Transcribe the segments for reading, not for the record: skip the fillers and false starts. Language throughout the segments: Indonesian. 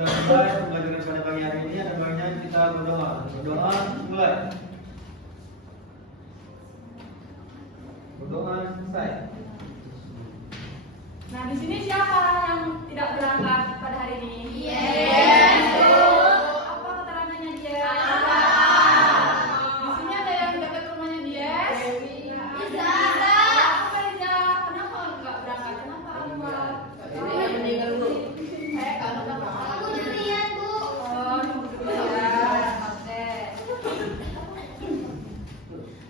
kita mulai pembelajaran pada pagi hari ini. Ada baiknya kita berdoa. Berdoa mulai. Berdoa selesai. Nah, di sini siapa yang tidak berangkat pada hari ini? Yes. Apa keterangannya dia? Di sini ada yang dekat rumahnya dia? Bisa. Apa Reza? Kenapa enggak berangkat? Kenapa enggak? Meninggal dulu. Saya kalau Aku durian, Bu. Oh, ya. Oke.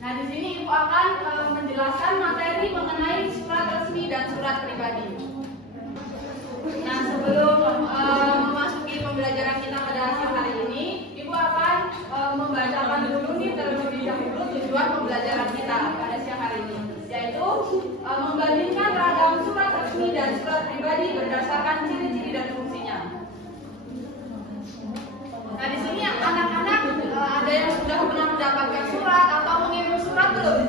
Nah, di sini Ibu akan menjelaskan materi mengenai surat resmi dan surat pribadi. Nah, sebelum memasuki pembelajaran kita pada siang hari ini, Ibu akan membacakan dulu nih terlebih dahulu tujuan pembelajaran kita pada siang hari ini, yaitu membandingkan ragam surat resmi dan surat pribadi berdasarkan ciri-ciri dan fungsinya. Nah, di sini anak-anak ada yang sudah pernah mendapatkan surat atau mengirim surat belum?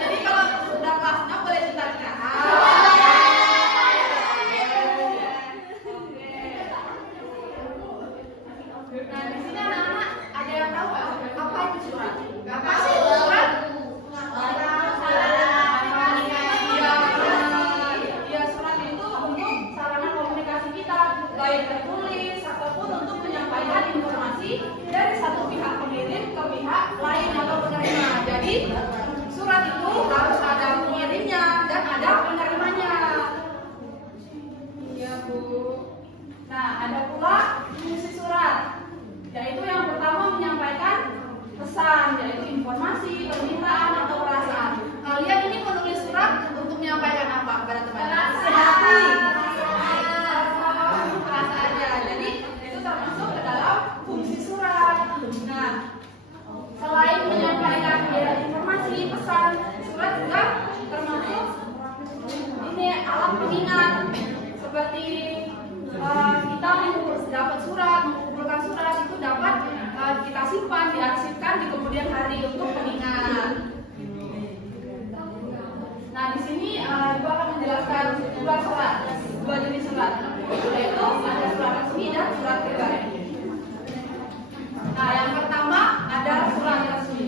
Jadi kalau sudah kelas 6 boleh cerita-cerita. Nah, di sini anak-anak ada yang tahu nggak apa itu surat? Apa sih surat? Ya, surat itu untuk sarana komunikasi kita, baik tertulis ataupun untuk menyampaikan informasi dari satu pihak pengirim ke pihak lain atau penerima. Jadi surat itu harus ada pengirimnya dan ada penerimanya. Iya, Bu. Nah, ada pula fungsi surat, yaitu yang pertama menyampaikan pesan, yaitu informasi, permintaan atau perasaan. Kalian ini menulis surat untuk menyampaikan apa kepada teman-teman? Perasaan aja. Jadi itu termasuk ke dalam fungsi surat. Nah, selain menyampaikan informasi, pesan, surat juga termasuk ini alat pengingat, seperti kita dapat surat, mengumpulkan surat itu dapat kita simpan, diarsipkan di kemudian hari untuk pengingat. Nah, di sini Ibu akan menjelaskan dua jenis surat, yaitu ada surat resmi dan surat pribadi. Nah, yang pertama ada surat resmi.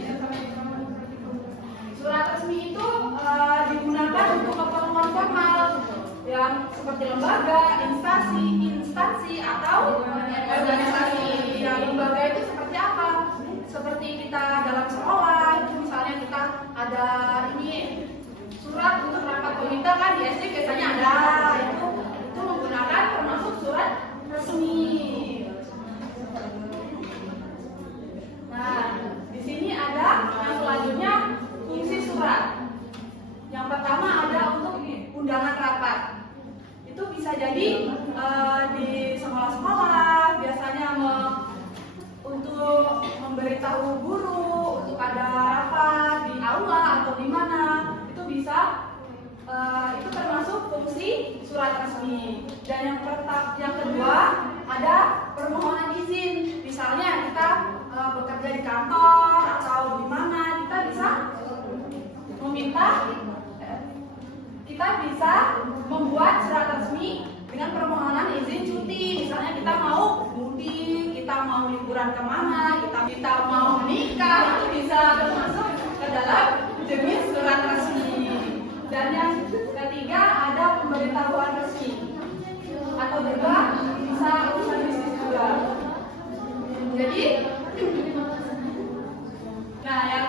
Surat resmi itu digunakan untuk keperluan formal yang seperti lembaga, instansi atau organisasi. Ya, lembaga itu seperti apa? Seperti kita dalam sekolah, itu misalnya kita ada ini surat untuk rapat komite kan di SD biasanya ada, itu menggunakan termasuk surat resmi. Nah, di sini ada yang selanjutnya fungsi surat. Yang pertama ada untuk undangan rapat. Itu bisa jadi di sekolah-sekolah biasanya untuk memberitahu guru untuk ada rapat di aula atau di mana, itu bisa itu termasuk fungsi surat resmi. Dan yang kedua ada permohonan izin. Misalnya kita bekerja di kantor atau di mana, kita bisa meminta, kita bisa membuat surat resmi dengan permohonan izin cuti. Misalnya kita mau mudik, kita mau liburan kemana, kita mau menikah, itu bisa termasuk ke dalam jenis surat resmi. Dan yang ketiga ada pemberitahuan resmi, atau juga bisa urusan bisnis juga. Jadi, nah yang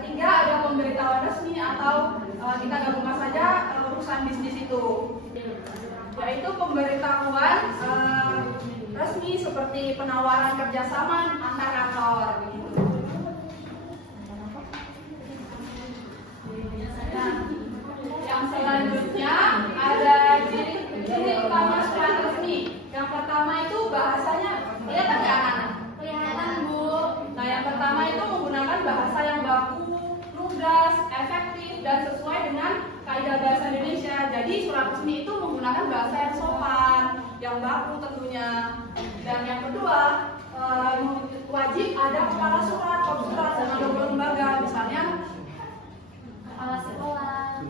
ketiga ada pemberitahuan resmi atau kita gabungkan saja urusan bisnis itu, yaitu pemberitahuan resmi seperti penawaran kerjasama antar kantor. Nah, yang selanjutnya ada ciri utama surat resmi. Yang pertama itu bahasanya, kelihatan nggak anak-anak? Kelihatan, Bu. Nah, yang pertama itu menggunakan bahasa yang baku, lugas, efektif, dan sesuai dengan kaidah bahasa Indonesia. Jadi surat resmi itu menggunakan bahasa yang sopan, yang baku tentunya. Dan yang kedua, wajib ada kepala surat, surat dengan logo lembaga, misalnya Kepala sekolah.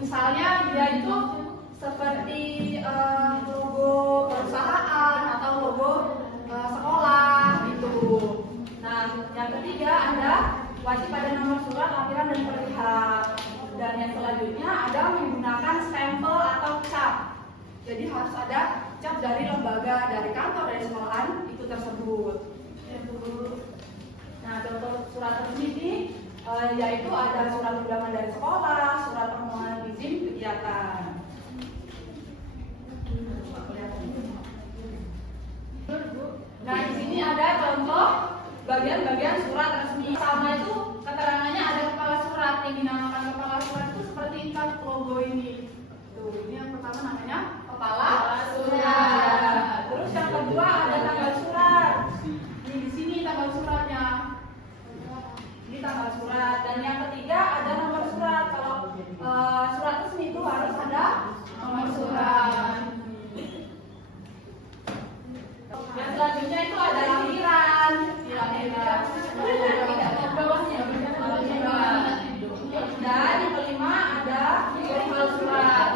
misalnya dia itu seperti logo perusahaan atau logo sekolah gitu. Nah, yang ketiga ada wajib ada nomor surat, lampiran dan perlihat. Dan yang selanjutnya ada menggunakan stempel atau cap. Jadi harus ada cap dari lembaga, dari kantor, dari sekolahan itu tersebut. Nah, contoh surat resmi ini yaitu ada surat undangan dari sekolah, surat permohonan izin kegiatan. Nah, di sini ada contoh bagian-bagian surat resmi. Sama itu keterangannya ada kepala surat, yang dinamakan kepala surat itu seperti kan logo ini. Tuh, ini yang pertama namanya kepala surat. Terus yang kedua ada tanggal surat. Ini di sini tanggal suratnya. Ini tanggal surat. Dan yang ketiga ada nomor surat. Kalau surat resmi itu harus ada nomor surat. Yang selanjutnya itu ada lampiran. Dan yang kelima ada perihal surat.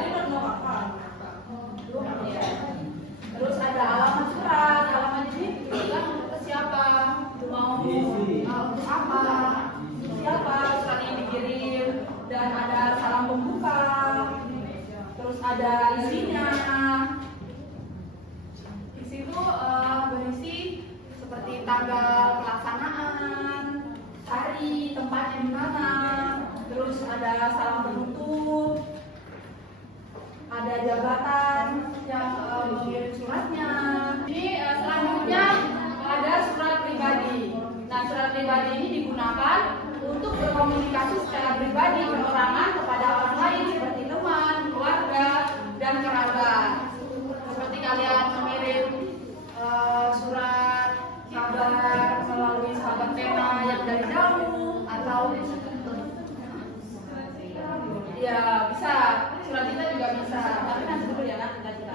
Terus ada alamat surat. Alamat ini dituliskan untuk siapa, mau untuk apa, siapa surat yang dikirim. Dan ada salam pembuka. Terus ada isinya. Itu berisi seperti tanggal pelaksanaan, hari, tempatnya di mana, terus ada salam penutup, ada jabatan yang mengirim suratnya. Ini selanjutnya ada surat pribadi. Nah, surat pribadi ini digunakan untuk berkomunikasi secara pribadi, perorangan kepada orang lain seperti teman, keluarga, dan kerabat. Seperti kalian mengirim surat kabar melalui sahabat pena yang dari jauh, atau ya bisa surat kita juga bisa, tapi nanti dulu ya nanti kita.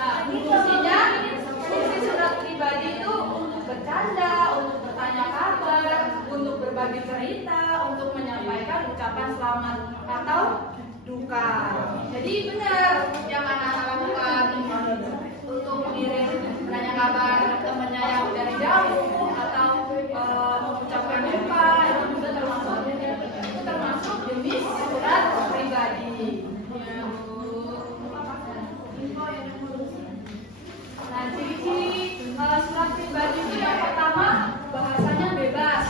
Nah, fungsi surat pribadi itu untuk bercanda, untuk bertanya kabar, untuk berbagi cerita, untuk menyampaikan ucapan selamat atau duka. Jadi benar yang anak-anak lakukan untuk mengirim menanya kabar temannya yang dari jauh atau mengucapkan duka, itu termasuk jenis surat pribadi. Nah, ciri-ciri surat pribadi itu yang pertama bahasanya bebas.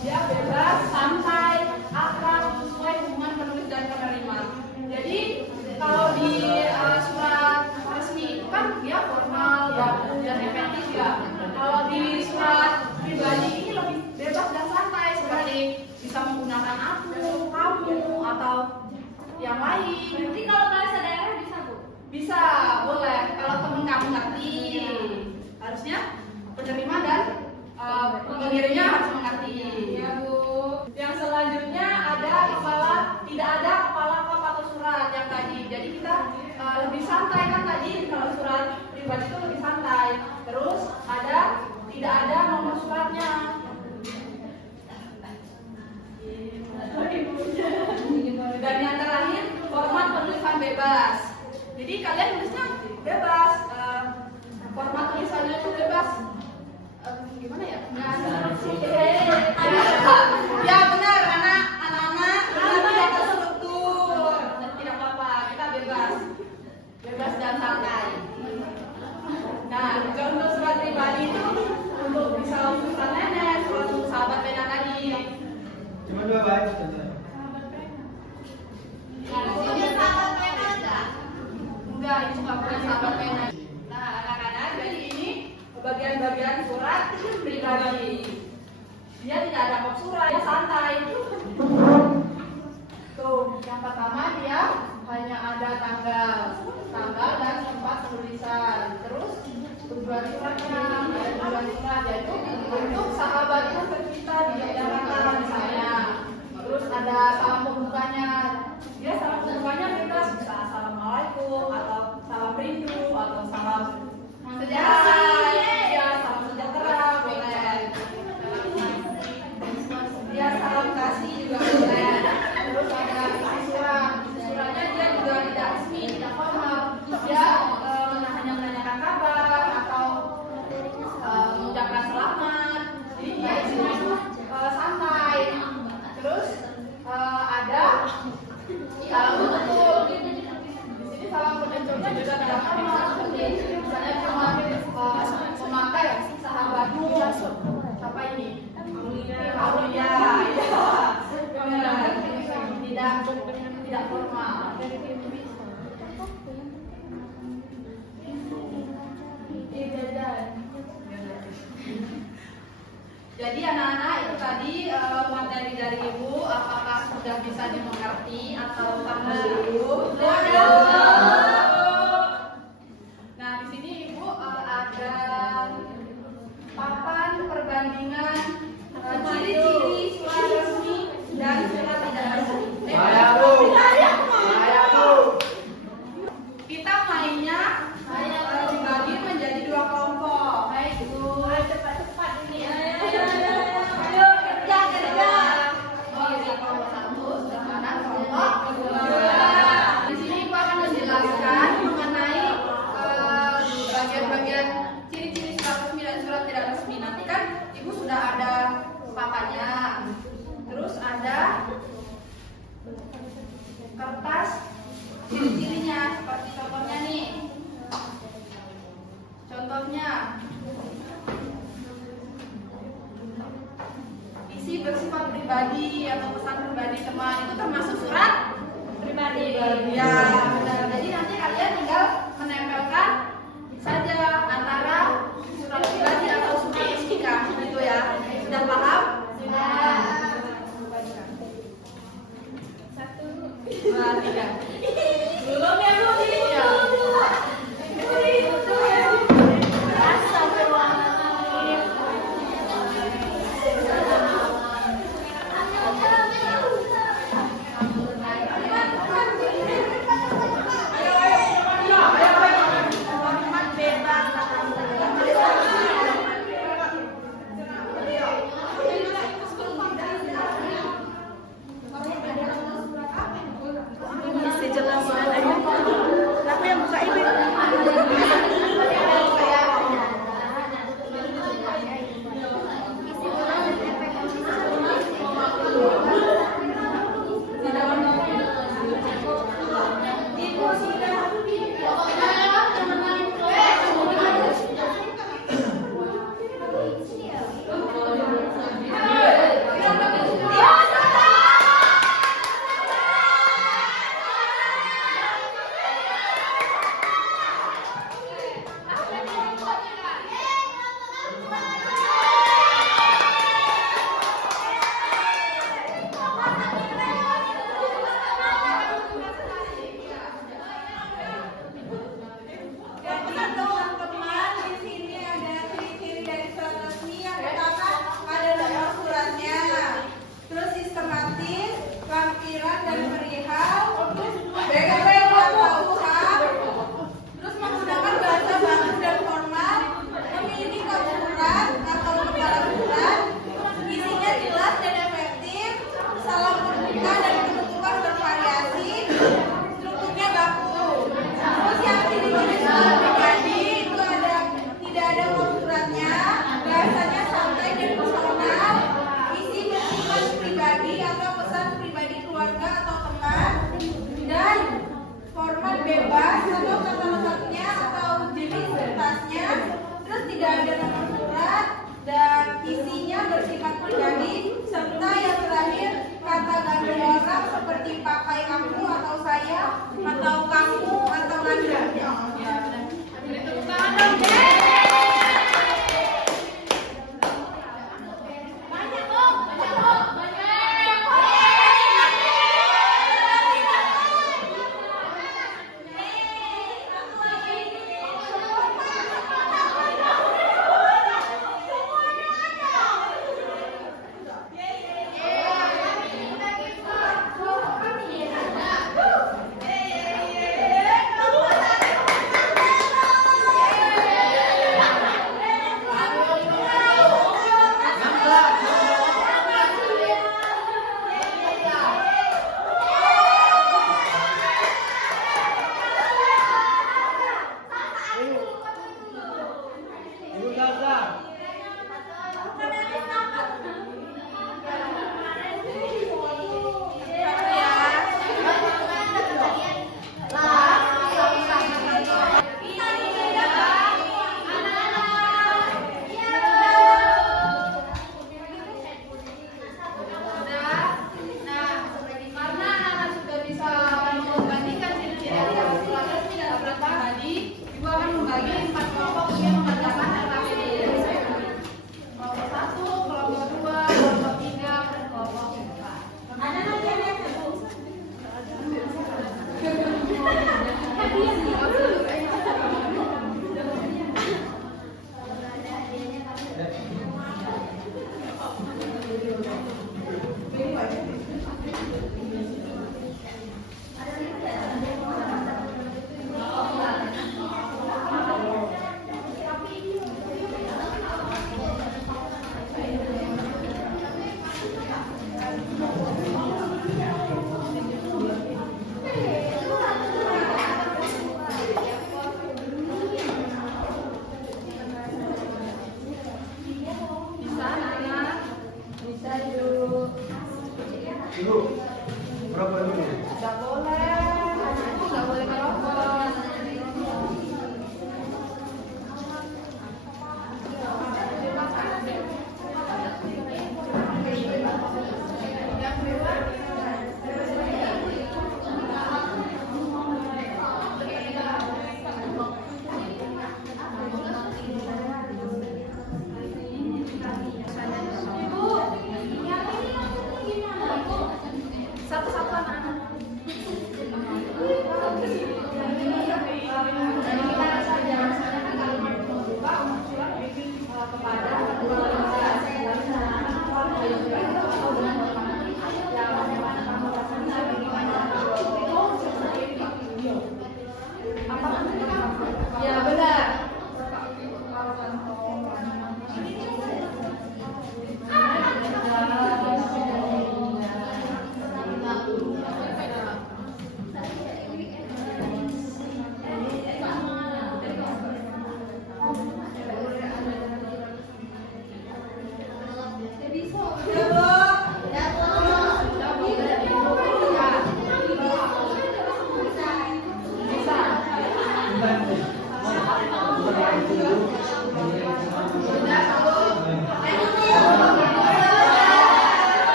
Dia bebas, santai, akrab, sesuai hubungan penulis dan penerima. Jadi kalau di surat resmi itu kan dia formal, baku, dan efektif ya. Kalau di surat pribadi ini lebih bebas dan santai, seperti bisa menggunakan aku, kamu, atau yang lain. Berarti kalau bahasa daerah bisa, Bu? Bisa, boleh. Kalau temen kamu ngerti, harusnya penerima dan pengirimnya harus mengerti. Ya, Bu. Yang selanjutnya ada tidak ada kepala kop atau surat yang tadi. Jadi kita lebih santai kan tadi, kalau surat pribadi itu lebih santai. Terus tidak ada nomor suratnya. Dan yang terakhir format penulisan bebas. Jadi kalian tulisnya bebas, format tulisannya itu bebas. Gimana ya? Ya benar, anak-anak tidak terstruktur, tidak apa-apa, kita bebas dan santai. Nah, contoh surat pribadi itu untuk bisa untuk surat nenek, untuk sahabat pena tadi. Cuma dua baik contohnya. Ini sahabat pena enggak? Enggak, itu nggak bukan sahabat pena. Nah, anak-anak, jadi ini bagian-bagian surat pribadi. Dia tidak ada kop surat, dia santai. Tuh, yang pertama dia hanya ada tanggal dan tempat penulisan. Terus tujuan suratnya, tujuan surat yaitu untuk sahabatku tercinta di Jakarta misalnya. Terus ada salam pembukanya. Ya, salam pembukanya bebas, bisa assalamualaikum atau salam rindu atau salam sejahtera. Ya, salam sejahtera boleh. Ya, salam kasih juga boleh. Terus ada surat. Suratnya dia juga tidak resmi, tidak formal. Dia hanya menanyakan kabar atau mengucapkan selamat. Jadi dia itu santai. Terus ada salam penutup. Di sini salam penutupnya juga tidak formal. Seperti misalnya cuma memakai sahabatmu. Apa ini? Aulia. Ya. Tidak formal. Jadi anak-anak itu tadi materi dari Ibu, apakah sudah bisa dimengerti atau belum? Nah, di sini Ibu ada papan perbandingan ciri-ciri surat resmi dan surat tidak resmi. Kita mainnya dibagi menjadi 2 kelompok. Baik, Bu. Cepat-cepat ini ya. Ayo kerja. Oh, ini kelompok 1, sedangkan kelompok 2. Di sini Ibu akan menjelaskan mengenai bagian-bagian ciri-ciri surat resmi dan surat tidak resmi. Nanti kan Ibu sudah ada papannya. Terus ada kertas ciri-cirinya, seperti contohnya nih. Contohnya isi bersifat pribadi atau pesan pribadi teman, itu termasuk surat pribadi. Ya, benar. Jadi nanti kalian tinggal menempelkan saja antara surat pribadi atau surat resmi gitu ya. Sudah paham? Sudah. 1, 2, 3. Belum ya, Bu? Ya. Aku yang buka ini. bebas atau kata lengkapnya atau jenis kertasnya, terus tidak ada nomor surat dan isinya bersifat pribadi, serta yang terakhir kata gandeng orang seperti pakai aku atau saya atau kamu atau anda. Ya, beri tepuk tangan dong.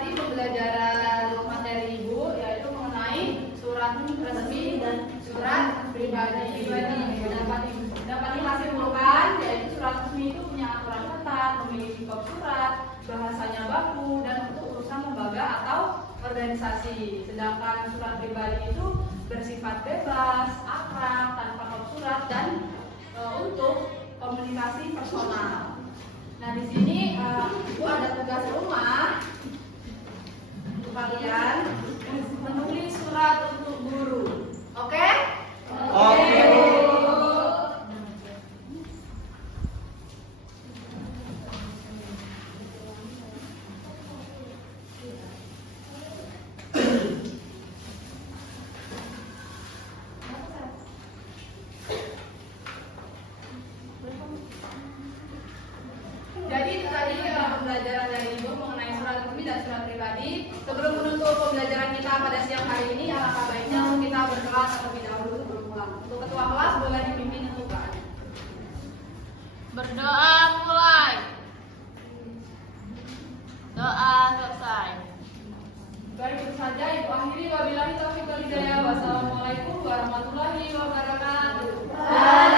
tadi pembelajaran materi Ibu yaitu mengenai surat resmi dan surat pribadi. Dapat disimpulkan yaitu surat resmi itu punya aturan ketat, memiliki bab surat, bahasanya baku, dan untuk urusan lembaga atau organisasi. Sedangkan surat pribadi itu bersifat bebas, akrab, tanpa bab surat, dan untuk komunikasi personal. Nah, di sini Ibu ada tugas rumah untuk kalian menulis surat untuk guru. Oke? Oke. Jadi itu tadi pembelajaran dari Ibu mengenai surat resmi dan surat pribadi. Sebelum menutup pembelajaran kita pada siang hari ini, alangkah baiknya kita berdoa terlebih dahulu sebelum pulang. Untuk ketua kelas boleh dipimpin untuk doa. Berdoa mulai. Doa selesai. Baik, itu saja Ibu akhiri. Wabillahi taufiq wal hidayah. Wassalamualaikum warahmatullahi wabarakatuh.